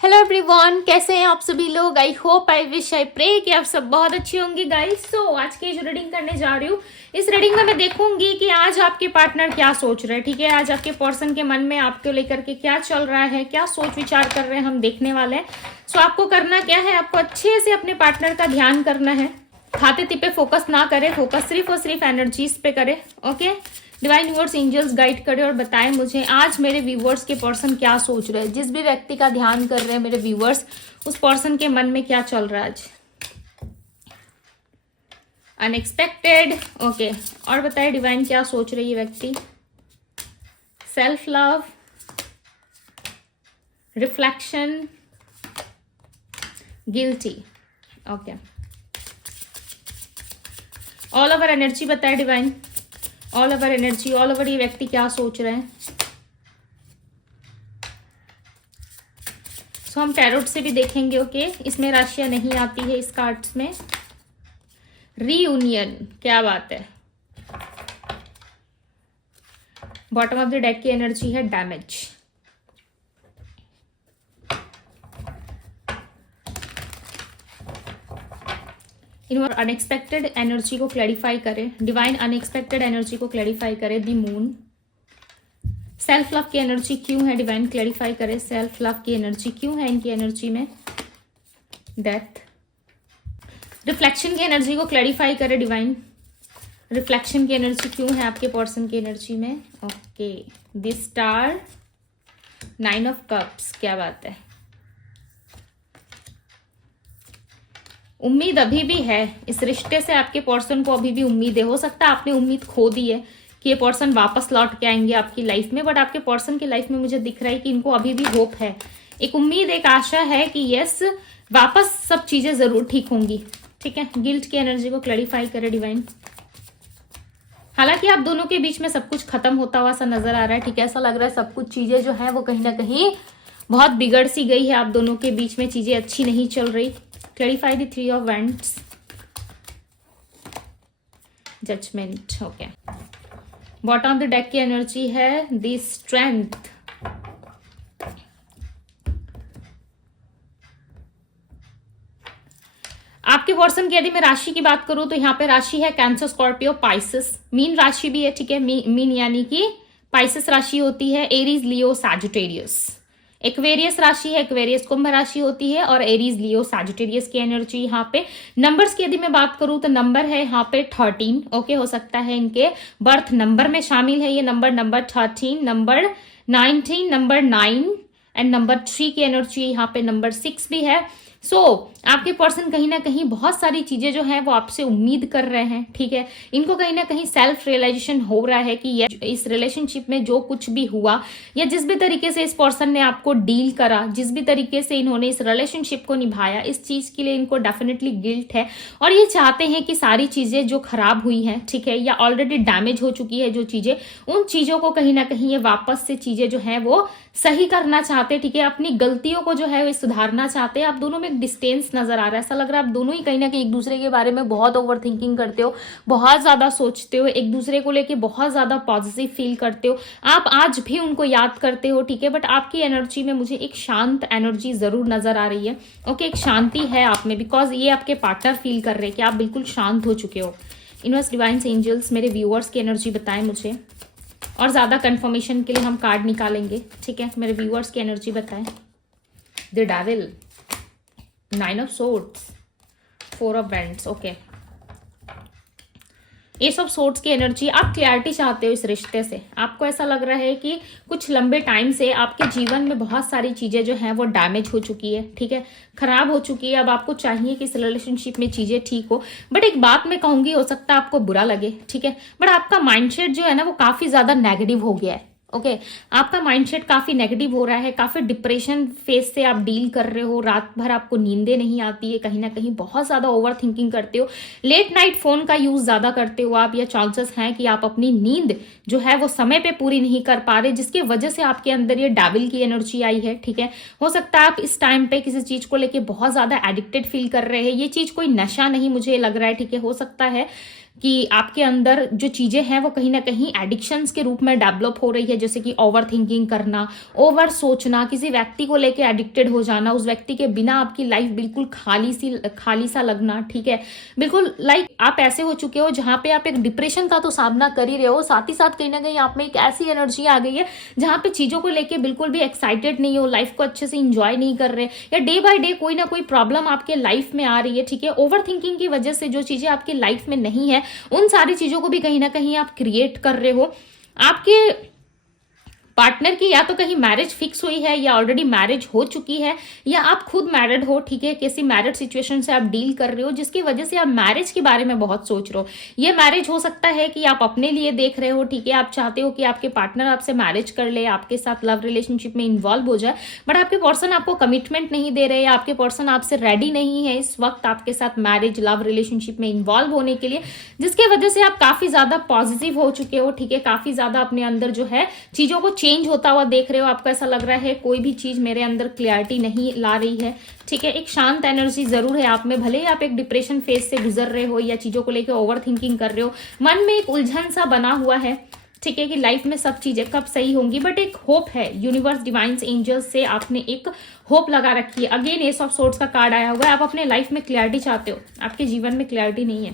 Hello everyone, कैसे हैं आप सभी लोग। I hope, I wish, I pray कि आप सब बहुत अच्छे होंगे गाइस। सो आज की जो रीडिंग करने जा रही हूँ, इस रीडिंग में मैं देखूंगी कि आज आपके पार्टनर क्या सोच रहे हैं। ठीक है, आज आपके पर्सन के मन में आपको लेकर के क्या चल रहा है, क्या सोच विचार कर रहे हैं, हम देखने वाले हैं। सो आपको करना क्या है, आपको अच्छे से अपने पार्टनर का ध्यान करना है। खाते पीते फोकस ना करें, फोकस सिर्फ और सिर्फ एनर्जीज पे करें। Okay, divine universe angels guide करे और बताएं मुझे आज मेरे व्यूवर्स के पर्सन क्या सोच रहे हैं। जिस भी व्यक्ति का ध्यान कर रहे हैं मेरे व्यूवर्स, उस पर्सन के मन में क्या चल रहा है आज। Unexpected, okay. और बताएं डिवाइन क्या सोच रही है व्यक्ति। Self love, reflection, guilty, okay. All over energy बताए divine, all over energy, all over ये व्यक्ति क्या सोच रहे हैं। सो हम टैरोट से भी देखेंगे। ओके, इसमें राशियां नहीं आती है इस कार्ड्स में। रीयूनियन, क्या बात है। बॉटम ऑफ द डेक की एनर्जी है डैमेज। इन अनएक्सपेक्टेड एनर्जी को क्लैरिफाई करें डिवाइन, अनएक्सपेक्टेड एनर्जी को क्लैरिफाई करें। द मून, सेल्फ लव की एनर्जी क्यों है डिवाइन, क्लैरिफाई करें। सेल्फ लव की एनर्जी क्यों है इनकी एनर्जी में। डेथ, रिफ्लेक्शन की एनर्जी को क्लैरिफाई करें डिवाइन, रिफ्लेक्शन की एनर्जी क्यों है आपके पर्सन की एनर्जी में। Okay, the star, nine of cups, क्या बात है। उम्मीद अभी भी है इस रिश्ते से, आपके पर्सन को अभी भी उम्मीद है। हो सकता है आपने उम्मीद खो दी है कि ये पर्सन वापस लौट के आएंगे आपकी लाइफ में, बट आपके पर्सन की लाइफ में मुझे दिख रहा है कि इनको अभी भी होप है, एक उम्मीद, एक आशा है कि यस वापस सब चीजें जरूर ठीक होंगी। ठीक है, गिल्ट की एनर्जी को क्लैरिफाई करे डिवाइन। हालांकि आप दोनों के बीच में सब कुछ खत्म होता हुआ सा नजर आ रहा है। ठीक है, ऐसा लग रहा है सब कुछ चीजें जो है वो कहीं ना कहीं बहुत बिगड़ सी गई है, आप दोनों के बीच में चीजें अच्छी नहीं चल रही। Clarify the three of wands, judgement, okay. Bottom of the deck की एनर्जी है द स्ट्रेंथ। आपके पर्सन की यदि मैं राशि की बात करूं तो यहाँ पे राशि है कैंसर, स्कॉर्पियो, पाइसेस। मीन राशि भी है। ठीक है, मीन यानी कि पाइसेस राशि होती है, एरीज, लियो, सैजिटेरियस। एक्वेरियस राशि है, एक्वेरियस कुंभ राशि होती है, और एरीज, लियो, सैजिटेरियस की एनर्जी यहाँ पे। नंबर्स की यदि मैं बात करूं तो नंबर है यहाँ पे 13। ओके, हो सकता है इनके बर्थ नंबर में शामिल है ये number 13, number 19, number 9 and number 3 की एनर्जी यहाँ पे, नंबर 6 भी है। सो आपके पर्सन कहीं ना कहीं बहुत सारी चीजें जो है वो आपसे उम्मीद कर रहे हैं। ठीक है, इनको कहीं ना कहीं सेल्फ रियलाइजेशन हो रहा है कि इस रिलेशनशिप में जो कुछ भी हुआ, या जिस भी तरीके से इस पर्सन ने आपको डील करा, जिस भी तरीके से इन्होंने इस रिलेशनशिप को निभाया, इस चीज के लिए इनको डेफिनेटली गिल्ट है। और ये चाहते हैं कि सारी चीजें जो खराब हुई हैं, ठीक है, या ऑलरेडी डैमेज हो चुकी है जो चीजें, उन चीजों को कहीं ना कहीं ये वापस से चीजें जो है वो सही करना चाहते। ठीक है, अपनी गलतियों को जो है वो सुधारना चाहते हैं। आप दोनों में एक डिस्टेंस नजर आ रहा है। ऐसा लग रहा है आप दोनों ही कहीं ना कहीं एक दूसरे के बारे में बहुत ओवर थिंकिंग करते हो, बहुत ज्यादा सोचते हो, एक दूसरे को लेके बहुत ज्यादा पॉजिटिव फील करते हो। आप आज भी उनको याद करते हो। ठीक है, बट आपकी एनर्जी में मुझे एक शांत एनर्जी जरूर नजर आ रही है। ओके, एक शांति है आप में, बिकॉज ये आपके पार्टनर फील कर रहे हैं कि आप बिल्कुल शांत हो चुके हो। यूनिवर्स, डिवाइन एंजल्स, मेरे व्यूअर्स की एनर्जी बताएं मुझे, और ज्यादा कंफर्मेशन के लिए हम कार्ड निकालेंगे। ठीक है, मेरे व्यूअर्स की एनर्जी बताएं। The devil, nine of swords, four of wands, okay. S of swords की एनर्जी, आप क्लैरिटी चाहते हो इस रिश्ते से। आपको ऐसा लग रहा है कि कुछ लंबे टाइम से आपके जीवन में बहुत सारी चीजें जो हैं वो डैमेज हो चुकी है। ठीक है, खराब हो चुकी है। अब आपको चाहिए कि इस रिलेशनशिप में चीजें ठीक हो। बट एक बात मैं कहूंगी, हो सकता है आपको बुरा लगे, ठीक है, बट आपका माइंडसेट जो है ना वो काफी ज्यादा नेगेटिव हो गया है। ओके, आपका माइंडसेट काफी नेगेटिव हो रहा है, काफी डिप्रेशन फेज से आप डील कर रहे हो। रात भर आपको नींदें नहीं आती है, कहीं ना कहीं बहुत ज्यादा ओवर थिंकिंग करते हो, लेट नाइट फोन का यूज ज्यादा करते हो आप, या चांसेस हैं कि आप अपनी नींद जो है वो समय पे पूरी नहीं कर पा रहे, जिसकी वजह से आपके अंदर ये डेविल की एनर्जी आई है। ठीक है, हो सकता है आप इस टाइम पे किसी चीज को लेके बहुत ज्यादा एडिक्टेड फील कर रहे हैं। ये चीज कोई नशा नहीं मुझे लग रहा है। ठीक है, हो सकता है कि आपके अंदर जो चीजें हैं वो कहीं ना कहीं एडिक्शंस के रूप में डेवलप हो रही है, जैसे कि ओवर थिंकिंग करना, ओवर सोचना, किसी व्यक्ति को लेके एडिक्टेड हो जाना, उस व्यक्ति के बिना आपकी लाइफ बिल्कुल खाली सा लगना, ठीक है, बिल्कुल लाइक आप ऐसे हो चुके हो जहां पे आप एक डिप्रेशन का तो सामना कर ही रहे हो, साथ ही साथ कहीं ना कहीं आप में एक ऐसी एनर्जी आ गई है जहां पे चीजों को लेके बिल्कुल भी एक्साइटेड नहीं हो, लाइफ को अच्छे से इंजॉय नहीं कर रहे, या डे बाय डे कोई ना कोई प्रॉब्लम आपके लाइफ में आ रही है, ठीक है, ओवर थिंकिंग की वजह से जो चीजें आपकी लाइफ में नहीं है उन सारी चीजों को भी कहीं ना कहीं आप क्रिएट कर रहे हो। आपके पार्टनर की या तो कहीं मैरिज फिक्स हुई है या ऑलरेडी मैरिज हो चुकी है, या आप खुद मैरिड हो, ठीक है, किसी मैरिड सिचुएशन से आप डील कर रहे हो जिसकी वजह से आप मैरिज के बारे में बहुत सोच रहे हो। ये मैरिज हो सकता है कि आप अपने लिए देख रहे हो, ठीक है, आप चाहते हो कि आपके पार्टनर आपसे मैरिज कर ले, आपके साथ लव रिलेशनशिप में इन्वॉल्व हो जाए, बट आपके पर्सन आपको कमिटमेंट नहीं दे रहे, आपके पर्सन आपसे रेडी नहीं है इस वक्त आपके साथ मैरिज लव रिलेशनशिप में इन्वॉल्व होने के लिए, जिसकी वजह से आप काफी ज्यादा पॉजिटिव हो चुके हो, ठीक है, काफी ज्यादा अपने अंदर जो है चीजों को चेंज होता हुआ देख रहे हो। आपको ऐसा लग रहा है कोई भी चीज मेरे अंदर क्लियरिटी नहीं ला रही है, ठीक है, एक शांत एनर्जी जरूर है आप में, भले ही आप एक डिप्रेशन फेज से गुजर रहे हो या चीजों को लेकर ओवर थिंकिंग कर रहे हो, मन में एक उलझन सा बना हुआ है, ठीक है, कि लाइफ में सब चीजें कब सही होंगी, बट एक होप है, यूनिवर्स डिवाइन्स एंजल्स से आपने एक होप लगा रखी है। अगेन एस ऑफ सोर्ड्स का कार्ड आया हुआ है, आप अपने लाइफ में क्लियरिटी चाहते हो, आपके जीवन में क्लियरिटी नहीं है।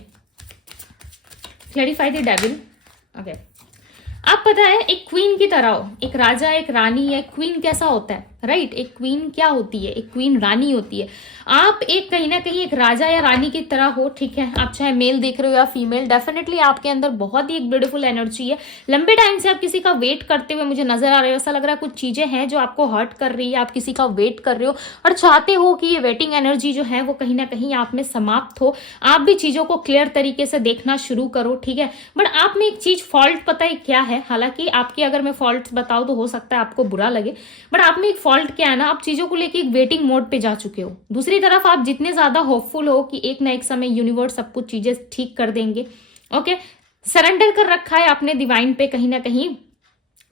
Clarify the devil. ओके, आप पता है एक क्वीन की तरह हो, एक राजा, एक रानी, या क्वीन कैसा होता है, राइट, एक क्वीन क्या होती है, एक क्वीन रानी होती है। आप एक कहीं ना कहीं एक राजा या रानी की तरह हो, ठीक है, आप चाहे मेल देख रहे हो या फीमेल, डेफिनेटली आपके अंदर बहुत ही एक ब्यूटीफुल एनर्जी है। लंबे टाइम से आप किसी का वेट करते हुए मुझे नजर आ रहे हो, ऐसा लग रहा है कुछ चीजें हैं जो आपको हर्ट कर रही है, आप किसी का वेट कर रहे हो और चाहते हो कि ये वेटिंग एनर्जी जो है वो कहीं ना कहीं आप में समाप्त हो, आप भी चीजों को क्लियर तरीके से देखना शुरू करो, ठीक है, बट आप में एक चीज फॉल्ट पता है क्या है, हालांकि आपकी अगर मैं फॉल्ट बताऊं तो हो सकता है आपको बुरा लगे, बट आप में एक फॉल्ट क्या है ना, आप चीजों को लेके एक वेटिंग मोड पे जा चुके हो। दूसरी तरफ आप जितने ज्यादा होपफुल हो कि एक ना एक समय यूनिवर्स सब कुछ चीजें ठीक कर देंगे, ओके, सरेंडर कर रखा है आपने डिवाइन पे, कहीं ना कहीं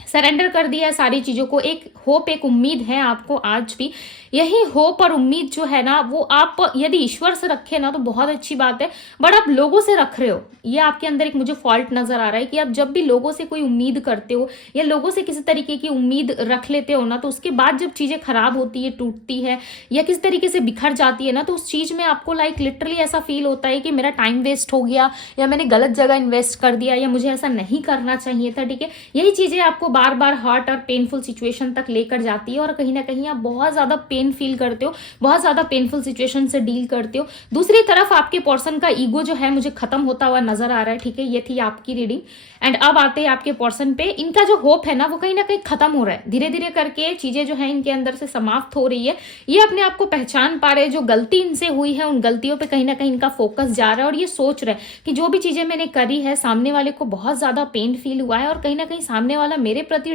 सरेंडर कर दिया है सारी चीजों को, एक होप, एक उम्मीद है आपको आज भी। यही होप और उम्मीद जो है ना वो आप यदि ईश्वर से रखे ना तो बहुत अच्छी बात है, बट आप लोगों से रख रहे हो, ये आपके अंदर एक मुझे फॉल्ट नजर आ रहा है कि आप जब भी लोगों से कोई उम्मीद करते हो या लोगों से किसी तरीके की उम्मीद रख लेते हो ना, तो उसके बाद जब चीजें खराब होती है, टूटती है या किस तरीके से बिखर जाती है ना, तो उस चीज में आपको लाइक लिटरली ऐसा फील होता है कि मेरा टाइम वेस्ट हो गया, या मैंने गलत जगह इन्वेस्ट कर दिया, या मुझे ऐसा नहीं करना चाहिए था, ठीक है, यही चीजें आपको बार बार हर्ट और पेनफुल सिचुएशन तक लेकर जाती है, और कहीं ना कहीं आप बहुत ज्यादा पेन फील करते हो, बहुत ज्यादा पेनफुल सिचुएशन से डील करते हो। दूसरी तरफ आपके पर्सन का ईगो जो है मुझे खत्म होता हुआ नजर आ रहा है, ठीक है, ये थी आपकी रीडिंग। एंड अब आते हैं आपके पर्सन पे, इनका जो होप है ना वो कहीं ना कहीं खत्म हो रहा है, धीरे धीरे करके चीजें जो है इनके अंदर से समाप्त हो रही है, ये अपने आप को पहचान पा रहे हैं, जो गलती इनसे हुई है उन गलतियों पे कहीं ना कहीं इनका फोकस जा रहा है, और ये सोच रहे हैं कि जो भी चीजें मैंने करी है सामने वाले को बहुत ज्यादा पेन फील हुआ है, और कहीं ना कहीं सामने वाला मेरे प्रति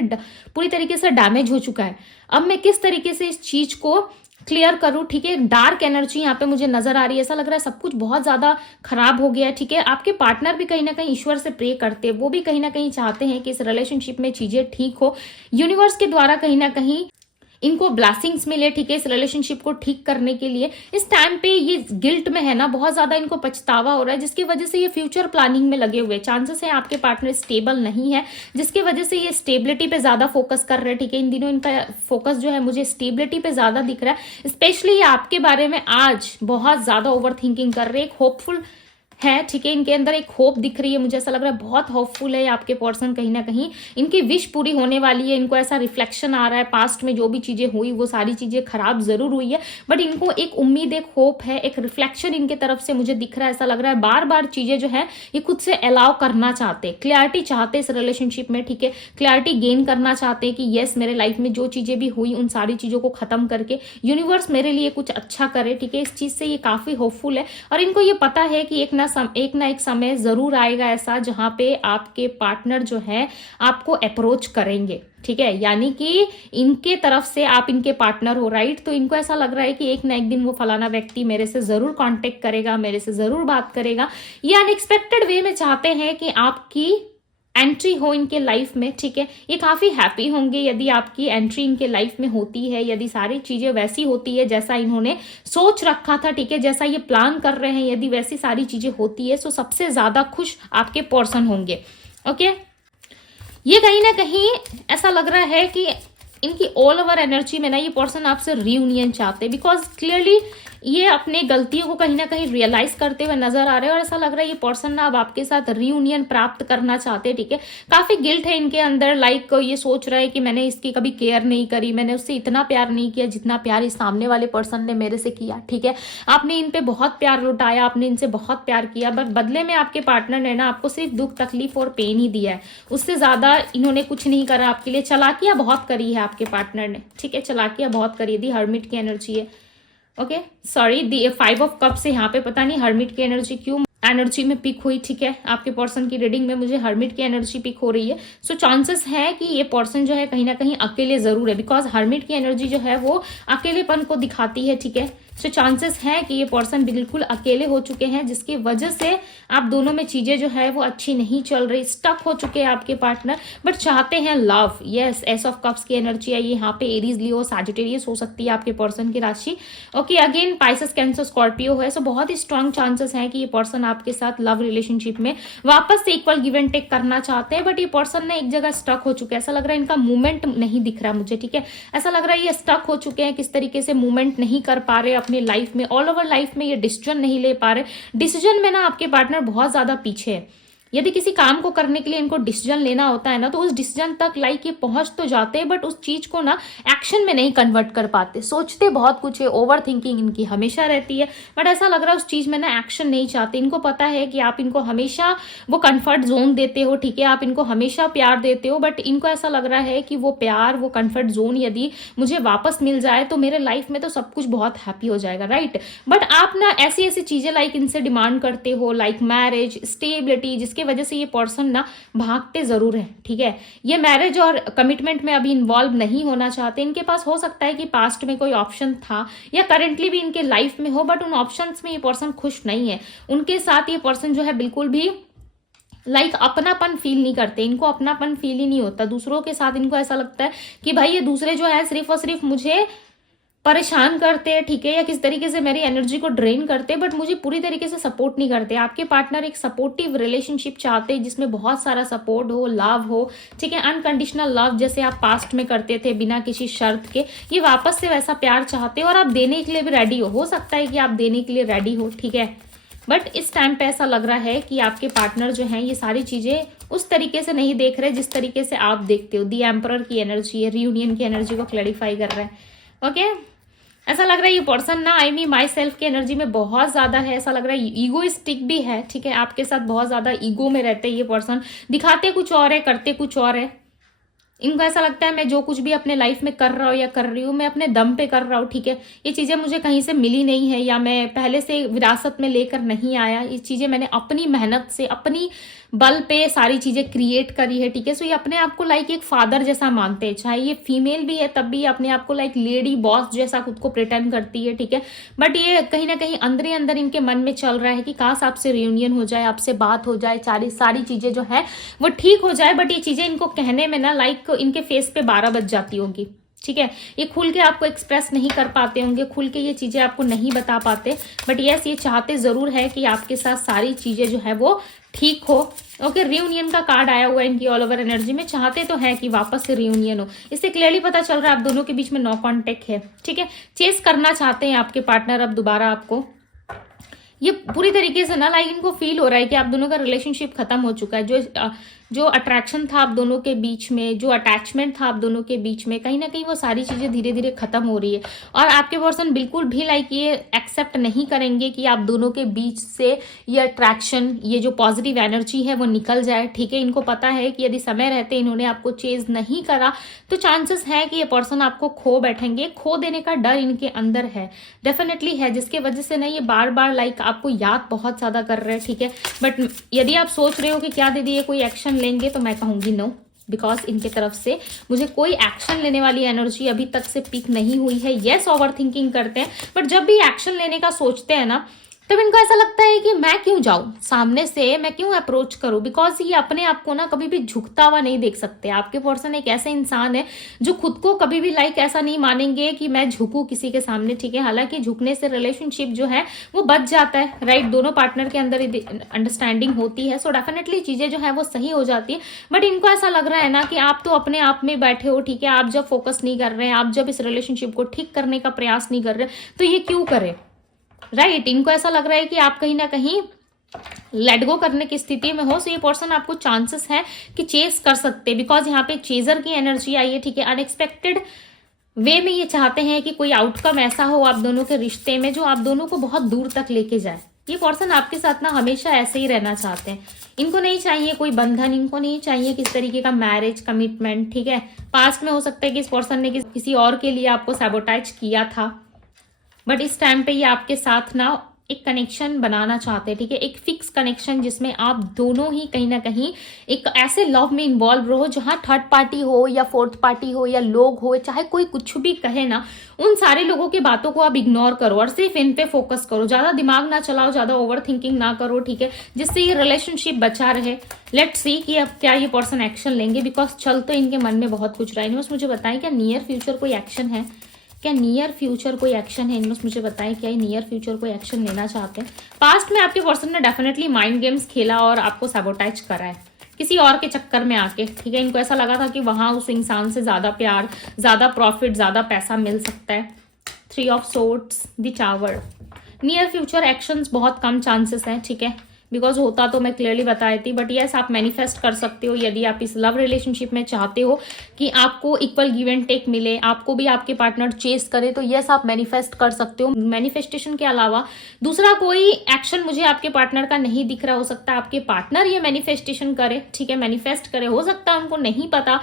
पूरी तरीके से डैमेज हो चुका है, अब मैं किस तरीके से इस चीज को क्लियर करूं, ठीक है, एक डार्क एनर्जी यहाँ पे मुझे नजर आ रही है, ऐसा लग रहा है सब कुछ बहुत ज्यादा खराब हो गया है, ठीक है। आपके पार्टनर भी कहीं ना कहीं ईश्वर से प्रे करते हैं, वो भी कहीं ना कहीं चाहते हैं कि इस रिलेशनशिप में चीजें ठीक हो, यूनिवर्स के द्वारा कहीं ना कहीं इनको ब्लेसिंग्स मिले, ठीक है, इस रिलेशनशिप को ठीक करने के लिए। इस टाइम पे ये गिल्ट में है ना, बहुत ज्यादा इनको पछतावा हो रहा है, जिसकी वजह से ये फ्यूचर प्लानिंग में लगे हुए, चांसेस है आपके पार्टनर स्टेबल नहीं है, जिसकी वजह से ये स्टेबिलिटी पे ज्यादा फोकस कर रहे हैं, ठीक है, इन दिनों इनका फोकस जो है मुझे स्टेबिलिटी पे ज्यादा दिख रहा है, स्पेशली ये आपके बारे में आज बहुत ज्यादा ओवर थिंकिंग कर रहे हैं, एक होपफुल है, ठीक है, इनके अंदर एक होप दिख रही है, मुझे ऐसा लग रहा है बहुत होपफुल है आपके पर्सन, कहीं ना कहीं इनकी विश पूरी होने वाली है, इनको ऐसा रिफ्लेक्शन आ रहा है, पास्ट में जो भी चीजें हुई वो सारी चीजें खराब जरूर हुई है, बट इनको एक उम्मीद, एक होप है, एक रिफ्लेक्शन इनके तरफ से मुझे दिख रहा है, ऐसा लग रहा है बार बार चीजें जो है ये खुद से अलाउ करना चाहते, क्लैरिटी चाहते इस रिलेशनशिप में, ठीक है, क्लैरिटी गेन करना चाहते हैं कि यस मेरे लाइफ में जो चीजें भी हुई उन सारी चीजों को खत्म करके यूनिवर्स मेरे लिए कुछ अच्छा करे, ठीक है, इस चीज से ये काफी होपफुल है, और इनको ये पता है कि एक ना एक समय जरूर आएगा ऐसा जहां पे आपके पार्टनर जो है आपको अप्रोच करेंगे, ठीक है, यानी कि इनके तरफ से आप इनके पार्टनर हो, राइट, तो इनको ऐसा लग रहा है कि एक ना एक दिन वो फलाना व्यक्ति मेरे से जरूर कांटेक्ट करेगा, मेरे से जरूर बात करेगा, ये अनएक्सपेक्टेड वे में चाहते हैं कि आपकी एंट्री हो इनके लाइफ में, ठीक है। ये काफी हैप्पी होंगे यदि आपकी एंट्री इनके लाइफ में होती है, यदि सारी चीजें वैसी होती है जैसा इन्होंने सोच रखा था, ठीक है, जैसा ये प्लान कर रहे हैं, यदि वैसी सारी चीजें होती है तो सबसे ज्यादा खुश आपके पर्सन होंगे। ओके, ये कहीं ना कहीं ऐसा लग रहा है कि इनकी ऑल ओवर एनर्जी में ना ये पर्सन आपसे रियूनियन चाहते हैं, बिकॉज क्लियरली ये अपने गलतियों को कहीं ना कहीं रियलाइज करते हुए नजर आ रहे हैं और ऐसा लग रहा है ये पर्सन ना अब आपके साथ रियूनियन प्राप्त करना चाहते हैं, ठीक है। काफी गिल्ट है इनके अंदर, लाइक ये सोच रहा है कि मैंने इसकी कभी केयर नहीं करी, मैंने उससे इतना प्यार नहीं किया जितना प्यार इस सामने वाले पर्सन ने मेरे से किया, ठीक है। आपने इन पे बहुत प्यार लुटाया, आपने इनसे बहुत प्यार किया, बट बदले में आपके पार्टनर ने ना आपको सिर्फ दुख तकलीफ और पेन ही दिया है, उससे ज्यादा इन्होंने कुछ नहीं करा आपके लिए। चालाकियां बहुत करी है आपके पार्टनर ने, ठीक है, चालाकियां बहुत करी। दी हर्मिट की एनर्जी है। Okay, sorry, the 5 of cups से यहाँ पे पता नहीं हर्मिट की एनर्जी क्यों एनर्जी में पिक हुई, ठीक है। आपके पर्सन की रीडिंग में मुझे हर्मिट की एनर्जी पिक हो रही है। सो चांसेस है कि ये पर्सन जो है कहीं ना कहीं अकेले जरूर है, बिकॉज हर्मिट की एनर्जी जो है वो अकेलेपन को दिखाती है, ठीक है। सो चांसेस है कि ये पर्सन बिल्कुल अकेले हो चुके हैं, जिसकी वजह से आप दोनों में चीजें जो है वो अच्छी नहीं चल रही, स्टक हो चुके हैं आपके पार्टनर, बट चाहते हैं love. Yes, S of cups की एनर्जी है यहाँ पे। एरीज, लियो, सैजिटेरियस हो सकती है आपके पर्सन की राशि। Okay, again Pisces, cancer, Scorpio है। सो बहुत ही स्ट्रांग चांसेस है कि ये पर्सन आपके साथ लव रिलेशनशिप में वापस से इक्वल गिव एंड टेक करना चाहते हैं, बट ये पर्सन ना एक जगह स्टक हो चुके हैं। ऐसा लग रहा है इनका मूवमेंट नहीं दिख रहा मुझे, ठीक है। ऐसा लग रहा है ये स्टक हो चुके हैं, किस तरीके से मूवमेंट नहीं कर पा रहे अपनी लाइफ में, ऑल ओवर लाइफ में ये डिसीजन नहीं ले पा रहे। डिसीजन में ना आपके पार्टनर बहुत ज्यादा पीछे है। यदि किसी काम को करने के लिए इनको डिसीजन लेना होता है ना, तो उस डिसीजन तक लाइक ये पहुंच तो जाते हैं, बट उस चीज को ना एक्शन में नहीं कन्वर्ट कर पाते। सोचते बहुत कुछ है, ओवर थिंकिंग इनकी हमेशा रहती है, बट ऐसा लग रहा है उस चीज में ना एक्शन नहीं चाहते। इनको पता है कि आप इनको हमेशा वो कंफर्ट जोन देते हो, ठीक है, आप इनको हमेशा प्यार देते हो, बट इनको ऐसा लग रहा है कि वो प्यार, वो कंफर्ट जोन यदि मुझे वापस मिल जाए तो मेरे लाइफ में तो सब कुछ बहुत हैप्पी हो जाएगा, राइट। बट आप ना ऐसी ऐसी चीजें लाइक इनसे डिमांड करते हो, लाइक मैरिज, स्टेबिलिटी, जिसकी वजह से ये पर्सन ना भागते जरूर है, ठीक है। ये मैरिज और कमिटमेंट में अभी इन्वॉल्व नहीं होना चाहते। इनके पास हो सकता है कि पास्ट में कोई ऑप्शन था या करेंटली भी इनके लाइफ में हो, बट उन ऑप्शंस में ये पर्सन खुश नहीं है। उनके साथ ये पर्सन जो है बिल्कुल भी लाइक अपनापन फील नहीं करते, इनको अपनापन फील ही नहीं होता दूसरों के साथ। इनको ऐसा लगता है कि भाई ये दूसरे जो है सिर्फ और सिर्फ मुझे परेशान करते हैं, ठीक है, या किस तरीके से मेरी एनर्जी को ड्रेन करते हैं, बट मुझे पूरी तरीके से सपोर्ट नहीं करते। आपके पार्टनर एक सपोर्टिव रिलेशनशिप चाहते हैं जिसमें बहुत सारा सपोर्ट हो, लव हो, ठीक है, अनकंडीशनल लव जैसे आप पास्ट में करते थे बिना किसी शर्त के। ये वापस से वैसा प्यार चाहते हैं और आप देने के लिए भी रेडी हो सकता है कि आप देने के लिए रेडी हो, ठीक है। बट इस टाइम पे ऐसा लग रहा है कि आपके पार्टनर जो है ये सारी चीजें उस तरीके से नहीं देख रहे जिस तरीके से आप देखते हो। दी एम्परर की एनर्जी है, रियूनियन की एनर्जी को क्लैरिफाई कर रहा है। ओके, ऐसा लग रहा है ये पर्सन ना आई मी माई सेल्फ की एनर्जी में बहुत ज्यादा है। ऐसा लग रहा है ईगोइस्टिक भी है, ठीक है, आपके साथ बहुत ज्यादा ईगो में रहते हैं ये पर्सन। दिखाते कुछ और है, करते कुछ और है। इनको ऐसा लगता है मैं जो कुछ भी अपने लाइफ में कर रहा हूँ या कर रही हूँ मैं अपने दम पे कर रहा हूँ, ठीक है। ये चीजें मुझे कहीं से मिली नहीं है या मैं पहले से विरासत में लेकर नहीं आया। ये चीजें मैंने अपनी मेहनत से, अपनी बल पे सारी चीजें क्रिएट करी है, ठीक है। सो ये अपने आप को लाइक एक फादर जैसा मानते हैं, चाहे ये फीमेल भी है तब भी अपने आप को लाइक लेडी बॉस जैसा खुद को प्रिटेंड करती है, ठीक है। बट ये कहीं ना कहीं अंदर ही अंदर इनके मन में चल रहा है कि काश आपसे रियूनियन हो जाए, आपसे बात हो जाए, सारी चीजें जो है वो ठीक हो जाए। बट ये चीजें इनको कहने में ना लाइक इनके फेस पे 12 बज जाती होगी, ठीक है। ये खुल के आपको एक्सप्रेस नहीं कर पाते होंगे, खुल के ये चीजें आपको नहीं बता पाते, बट यस ये चाहते जरूर है कि आपके साथ सारी चीजें जो है वो ठीक हो। ओके, रियूनियन का कार्ड आया हुआ है इनकी ऑल ओवर एनर्जी में। चाहते तो है कि वापस से रियूनियन हो। इससे क्लियरली पता चल रहा है आप दोनों के बीच में नो कॉन्टेक्ट है, ठीक है। चेस करना चाहते हैं आपके पार्टनर अब दोबारा आपको। ये पूरी तरीके से ना लाइक इनको फील हो रहा है कि आप दोनों का रिलेशनशिप खत्म हो चुका है। जो अट्रैक्शन था आप दोनों के बीच में, जो अटैचमेंट था आप दोनों के बीच में, कहीं ना कहीं वो सारी चीजें धीरे धीरे खत्म हो रही है। और आपके पर्सन बिल्कुल भी लाइक ये एक्सेप्ट नहीं करेंगे कि आप दोनों के बीच से ये अट्रैक्शन, ये जो पॉजिटिव एनर्जी है वो निकल जाए, ठीक है। इनको पता है कि यदि समय रहते इन्होंने आपको चेज नहीं करा तो चांसेस है कि ये पर्सन आपको खो बैठेंगे। खो देने का डर इनके अंदर है, डेफिनेटली है, जिसके वजह से ना ये बार बार लाइक आपको याद बहुत ज्यादा कर रहे हैं, ठीक है। बट यदि आप सोच रहे हो कि क्या दीदी ये कोई एक्शन लेंगे, तो मैं कहूंगी नो, बिकॉज इनके तरफ से मुझे कोई एक्शन लेने वाली एनर्जी अभी तक से पिक नहीं हुई है। यस ओवर थिंकिंग करते हैं, बट जब भी एक्शन लेने का सोचते हैं ना तब इनको ऐसा लगता है कि मैं क्यों जाऊं सामने से, मैं क्यों अप्रोच करूं, बिकॉज ये अपने आप को ना कभी भी झुकता हुआ नहीं देख सकते। आपके पर्सन एक ऐसे इंसान है जो खुद को कभी भी ऐसा नहीं मानेंगे कि मैं झुकूं किसी के सामने, ठीक है। हालांकि झुकने से रिलेशनशिप जो है वो बच जाता है, राइट। दोनों पार्टनर के अंदर अंडरस्टैंडिंग होती है, सो डेफिनेटली चीजें जो है वो सही हो जाती है। बट इनको ऐसा लग रहा है ना कि आप तो अपने आप में बैठे हो, ठीक है। आप जब फोकस नहीं कर रहे हैं, आप जब इस रिलेशनशिप को ठीक करने का प्रयास नहीं कर रहे, तो ये क्यों करे, राइट। इनको ऐसा लग रहा है कि आप कहीं ना कहीं लेट गो करने की स्थिति में हो। सो ये पर्सन आपको चांसेस है कि चेस कर सकते हैं, बिकॉज यहाँ पे चेजर की एनर्जी आई है, ठीक है। अनएक्सपेक्टेड वे में ये चाहते हैं कि कोई आउटकम ऐसा हो आप दोनों के रिश्ते में जो आप दोनों को बहुत दूर तक लेके जाए। ये पर्सन आपके साथ ना हमेशा ऐसे ही रहना चाहते हैं। इनको नहीं चाहिए कोई बंधन, इनको नहीं चाहिए किस तरीके का मैरिज कमिटमेंट, ठीक है। पास्ट में हो सकता है कि इस पर्सन ने किसी और के लिए आपको सैबोटाइज किया था, बट इस टाइम पे ये आपके साथ ना एक कनेक्शन बनाना चाहते हैं, ठीक है। एक फिक्स कनेक्शन जिसमें आप दोनों ही कहीं ना कहीं एक ऐसे लव में इन्वॉल्व रहो जहां थर्ड पार्टी हो या फोर्थ पार्टी हो या लोग हो, चाहे कोई कुछ भी कहे ना, उन सारे लोगों की बातों को आप इग्नोर करो और सिर्फ इन पे फोकस करो। ज्यादा दिमाग ना चलाओ, ज्यादा ओवर थिंकिंग ना करो, ठीक है, जिससे ये रिलेशनशिप बचा रहे। लेट्स सी कि अब क्या ये पर्सन एक्शन लेंगे, बिकॉज चल तो इनके मन में बहुत कुछ रहा है। बस मुझे बताएं क्या नियर फ्यूचर कोई एक्शन है, क्या नियर फ्यूचर कोई एक्शन है, इनमें मुझे बताएं क्या ये नियर फ्यूचर कोई एक्शन लेना चाहते हैं। पास्ट में आपके पर्सन ने डेफिनेटली माइंड गेम्स खेला और आपको सैबोटाइज करा है किसी और के चक्कर में आके, ठीक है। इनको ऐसा लगा था कि वहां उस इंसान से ज्यादा प्यार, ज्यादा प्रॉफिट, ज्यादा पैसा मिल सकता है। 3 of swords, the tower. Near future actions बहुत कम चांसेस हैं, ठीक है, बिकॉज होता तो मैं क्लियरली बताई थी। बट यस, आप मैनिफेस्ट कर सकते हो यदि आप इस लव रिलेशनशिप में चाहते हो कि आपको इक्वल गिव एंड टेक मिले, आपको भी आपके पार्टनर चेस करे, तो यस आप मैनिफेस्ट कर सकते हो। मैनिफेस्टेशन के अलावा दूसरा कोई एक्शन मुझे आपके पार्टनर का नहीं दिख रहा। हो सकता है आपके पार्टनर ये मैनिफेस्टेशन करे, ठीक है, मैनिफेस्ट करे। हो सकता है उनको नहीं पता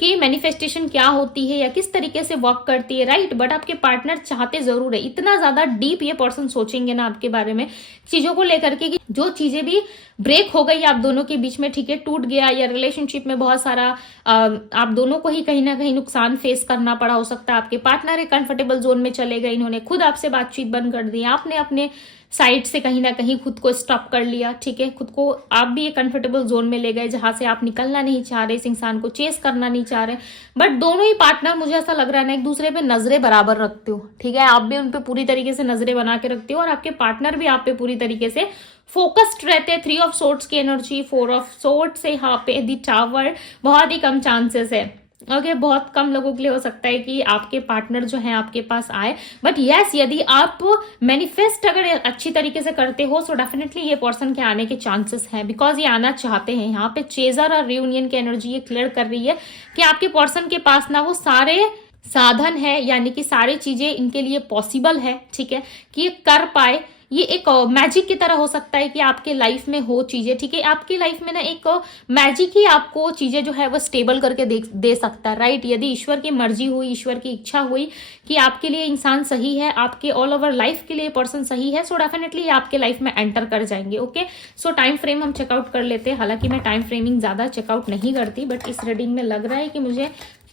कि मैनिफेस्टेशन क्या होती है या किस तरीके से वर्क करती है, राइट। बट आपके पार्टनर चाहते जरूर है। इतना ज्यादा डीप ये पर्सन सोचेंगे ना आपके बारे में चीजों को लेकर के कि जो चीजें भी ब्रेक हो गई आप दोनों के बीच में, ठीक है, टूट गया, या रिलेशनशिप में बहुत सारा आप दोनों को ही कहीं ना कहीं नुकसान फेस करना पड़ा। हो सकता है आपके पार्टनर एक कंफर्टेबल जोन में चले गए, इन्होंने खुद आपसे बातचीत बंद कर दी, आपने अपने साइड से कहीं ना कहीं खुद को स्टॉप कर लिया, ठीक है। खुद को आप भी एक कंफर्टेबल जोन में ले गए जहां से आप निकलना नहीं चाह रहे, इस इंसान को चेस करना नहीं चाह रहे। बट दोनों ही पार्टनर मुझे ऐसा लग रहा है ना एक दूसरे पे नजरें बराबर रखते हो, ठीक है। आप भी उन पे पूरी तरीके से नजरें बना के रखते हो और आपके पार्टनर भी आप पे पूरी तरीके से फोकस्ड रहते हैं। 3 ऑफ सोर्ड्स की एनर्जी, 4 ऑफ सोर्ड्स से यहाँ पे द टावर, बहुत ही कम चांसेस है, ओके। बहुत कम लोगों के लिए हो सकता है कि आपके पार्टनर जो है आपके पास आए। बट यस, यदि आप मैनिफेस्ट अगर अच्छी तरीके से करते हो सो डेफिनेटली ये पर्सन के आने के चांसेस हैं, बिकॉज ये आना चाहते हैं। यहाँ पे चेजर और रियूनियन की एनर्जी ये क्लियर कर रही है कि आपके पर्सन के पास ना वो सारे साधन है, यानी कि सारी चीजें इनके लिए पॉसिबल है, ठीक है, कि ये कर पाए। ये एक मैजिक की तरह हो सकता है कि आपके लाइफ में हो चीजें, ठीक है। आपकी लाइफ में ना एक मैजिक ही आपको चीजें जो है वो स्टेबल करके दे सकता है, राइट। यदि ईश्वर की मर्जी हुई, ईश्वर की इच्छा हुई कि आपके लिए इंसान सही है, आपके ऑल ओवर लाइफ के लिए पर्सन सही है, सो डेफिनेटली आपके लाइफ में एंटर कर जाएंगे, ओके। सो टाइम फ्रेम हम चेकआउट कर लेते हैं। हालांकि मैं टाइम फ्रेमिंग ज्यादा चेकआउट नहीं करती, बट इस रीडिंग में लग रहा है कि मुझे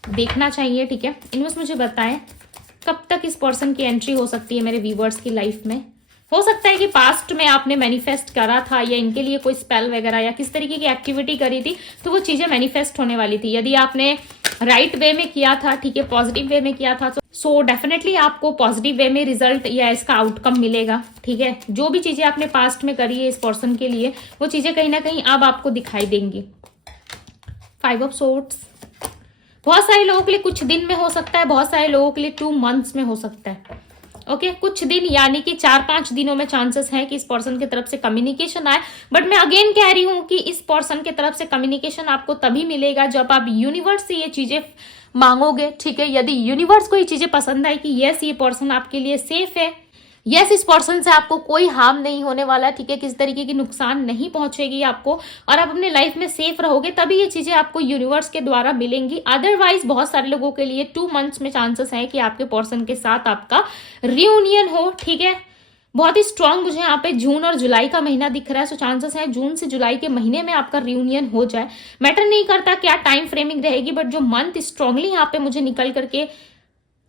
देखना चाहिए, ठीक है। इनमें मुझे बताएं कब तक इस पर्सन की एंट्री हो सकती है मेरे व्यूवर्स की लाइफ में। हो सकता है कि पास्ट में आपने मैनिफेस्ट करा था या इनके लिए कोई स्पेल वगैरह या किस तरीके की एक्टिविटी करी थी, तो वो चीजें मैनिफेस्ट होने वाली थी। यदि आपने राइट वे में किया था, ठीक है, पॉजिटिव वे में किया था, सो डेफिनेटली आपको पॉजिटिव वे में रिजल्ट या इसका आउटकम मिलेगा, ठीक है। जो भी चीजें आपने पास्ट में करी है इस पर्सन के लिए, वो चीजें कहीं ना कहीं अब आपको दिखाई देंगी। 5 ऑफ सोर्ड्स, बहुत सारे लोगों के लिए कुछ दिन में हो सकता है, बहुत सारे लोगों के लिए 2 मंथ्स में हो सकता है, ओके। कुछ दिन यानी कि 4-5 दिनों में चांसेस है कि इस पर्सन की तरफ से कम्युनिकेशन आए। बट मैं अगेन कह रही हूं कि इस पर्सन की तरफ से कम्युनिकेशन आपको तभी मिलेगा जब आप यूनिवर्स से ये चीजें मांगोगे, ठीक है। यदि यूनिवर्स को ये चीजें पसंद आए कि यस ये पर्सन आपके लिए सेफ है, यस इस पर्सन से आपको कोई हार्म नहीं होने वाला, ठीक है, किस तरीके की नुकसान नहीं पहुंचेगी आपको और आप अपने लाइफ में सेफ रहोगे, तभी ये चीजें आपको यूनिवर्स के द्वारा मिलेंगी। अदरवाइज बहुत सारे लोगों के लिए 2 मंथ्स में चांसेस है कि आपके पर्सन के साथ आपका रियूनियन हो, ठीक है। बहुत ही स्ट्रांग मुझे यहाँ पे जून और जुलाई का महीना दिख रहा है, सो चांसेस है जून से जुलाई के महीने में आपका रियूनियन हो जाए। मैटर नहीं करता क्या टाइम फ्रेमिंग रहेगी, बट जो मंथ स्ट्रांगली यहाँ पे मुझे निकल करके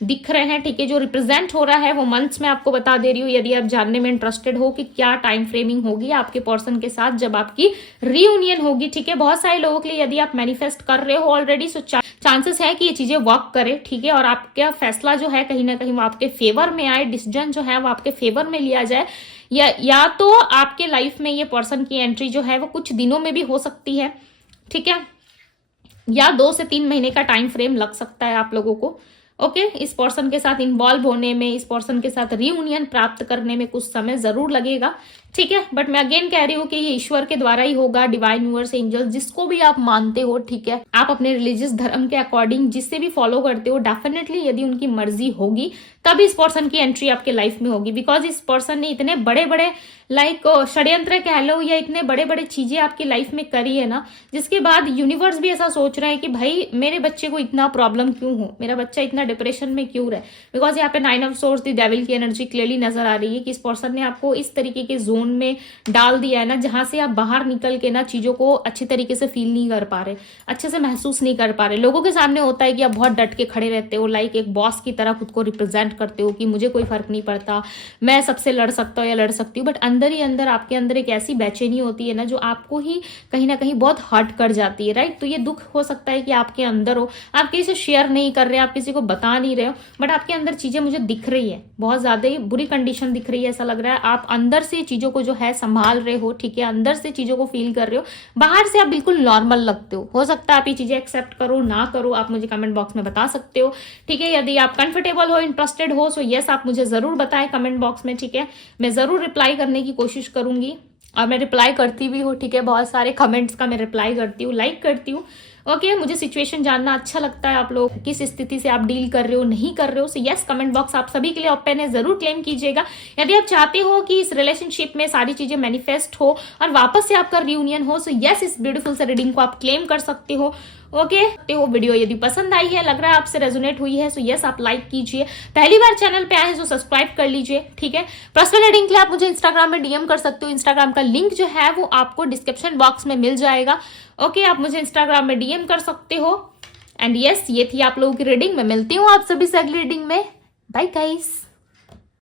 दिख रहे हैं, ठीक है। जो रिप्रेजेंट हो रहा है वो मंथ्स में आपको बता दे रही हूँ, यदि आप जानने में इंटरेस्टेड हो कि क्या टाइम फ्रेमिंग होगी आपके पर्सन के साथ जब आपकी रीयूनियन होगी, ठीक है। बहुत सारे लोगों के लिए यदि आप मैनिफेस्ट कर रहे हो ऑलरेडी, सो चांसेस है कि ये चीजें वर्क करे, ठीक है। और आपका फैसला जो है कहीं ना कहीं वो आपके फेवर में आए, डिसीजन जो है वो आपके फेवर में लिया जाए, या तो आपके लाइफ में ये पर्सन की एंट्री जो है वो कुछ दिनों में भी हो सकती है, ठीक है, या 2 से 3 महीने का टाइम फ्रेम लग सकता है आप लोगों को, ओके। इस पर्सन के साथ इन्वॉल्व होने में, इस पर्सन के साथ रीयूनियन प्राप्त करने में कुछ समय जरूर लगेगा, ठीक है। बट मैं अगेन कह रही हूँ कि ये ईश्वर के द्वारा ही होगा, डिवाइन यूनिवर्स, एंजल्स, जिसको भी आप मानते हो, ठीक है। आप अपने रिलीजियस धर्म के अकॉर्डिंग जिससे भी फॉलो करते हो, डेफिनेटली यदि उनकी मर्जी होगी तभी इस पर्सन की एंट्री आपके लाइफ में होगी। बिकॉज इस पर्सन ने इतने बड़े बड़े षड्यंत्र कह लो या इतने बड़े बड़े चीजें आपकी लाइफ में करी है ना, जिसके बाद यूनिवर्स भी ऐसा सोच रहा है कि भाई मेरे बच्चे को इतना प्रॉब्लम क्यों हो, मेरा बच्चा इतना डिप्रेशन में क्यों रहे। बिकॉज यहाँ पे 9 ऑफ सोर्स द डेविल की एनर्जी क्लियरली नजर आ रही है कि इस पर्सन ने आपको इस तरीके के जोन में डाल दिया है ना, जहां से आप बाहर निकल के ना चीजों को अच्छी तरीके से फील नहीं कर पा रहे, अच्छे से महसूस नहीं कर पा रहे। लोगों के सामने होता है कि आप बहुत डट के खड़े रहते हो, लाइक एक बॉस की तरह खुद को रिप्रेजेंट करते हो कि मुझे कोई फर्क नहीं पड़ता, मैं सबसे लड़ सकता हूँ या लड़ सकती हूँ। बट अंदर ही अंदर आपके अंदर एक ऐसी बेचैनी होती है ना जो आपको ही कहीं ना कहीं बहुत हर्ट कर जाती है, राइट। तो ये दुख हो सकता है कि आपके अंदर हो, आप किसी से शेयर नहीं कर रहे, आप किसी को बता नहीं रहे हो, बट आपके अंदर चीजें मुझे दिख रही है, बहुत ज्यादा ही बुरी कंडीशन दिख रही है। ऐसा लग रहा है आप अंदर से चीजों को जो है संभाल रहे हो, ठीक है, अंदर से चीजों को फील कर रहे हो, बाहर से आप बिल्कुल नॉर्मल लगते हो सकता है आप ये चीजें एक्सेप्ट करो ना करो, आप मुझे कमेंट बॉक्स में बता सकते हो, ठीक है। यदि आप कंफर्टेबल हो, इंटरेस्टेड हो, सो यस आप मुझे जरूर बताएं कमेंट बॉक्स में, ठीक है। मैं जरूर रिप्लाई करने की कोशिश करूंगी और मैं रिप्लाई करती भी हूँ, ठीक है। बहुत सारे कमेंट्स का मैं रिप्लाई करती हूँ, लाइक करती हूँ, ओके। मुझे सिचुएशन जानना अच्छा लगता है, आप लोग किस स्थिति से आप डील कर रहे हो, नहीं कर रहे हो। सो यस कमेंट बॉक्स आप सभी के लिए ओपन है, जरूर क्लेम कीजिएगा। यदि आप चाहते हो कि इस रिलेशनशिप में सारी चीजें मैनिफेस्ट हो और वापस से आपका रियूनियन हो, सो यस इस ब्यूटीफुल से रीडिंग को आप क्लेम कर सकते हो, ओके। तो वीडियो यदि पसंद आई है, लग रहा है आपसे रेजोनेट हुई है, सो यस आप लाइक कीजिए। पहली बार चैनल पे आए हैं तो सब्सक्राइब कर लीजिए, ठीक है। पर्सनल रीडिंग के लिए आप मुझे इंस्टाग्राम में डीएम कर सकते हो, इंस्टाग्राम का लिंक जो है वो आपको डिस्क्रिप्शन बॉक्स में मिल जाएगा, ओके। आप मुझे इंस्टाग्राम में डीएम कर सकते हो। एंड यस ये थी आप लोगों की रीडिंग में, मिलती हूँ आप सभी से अगली रीडिंग में। Bye guys.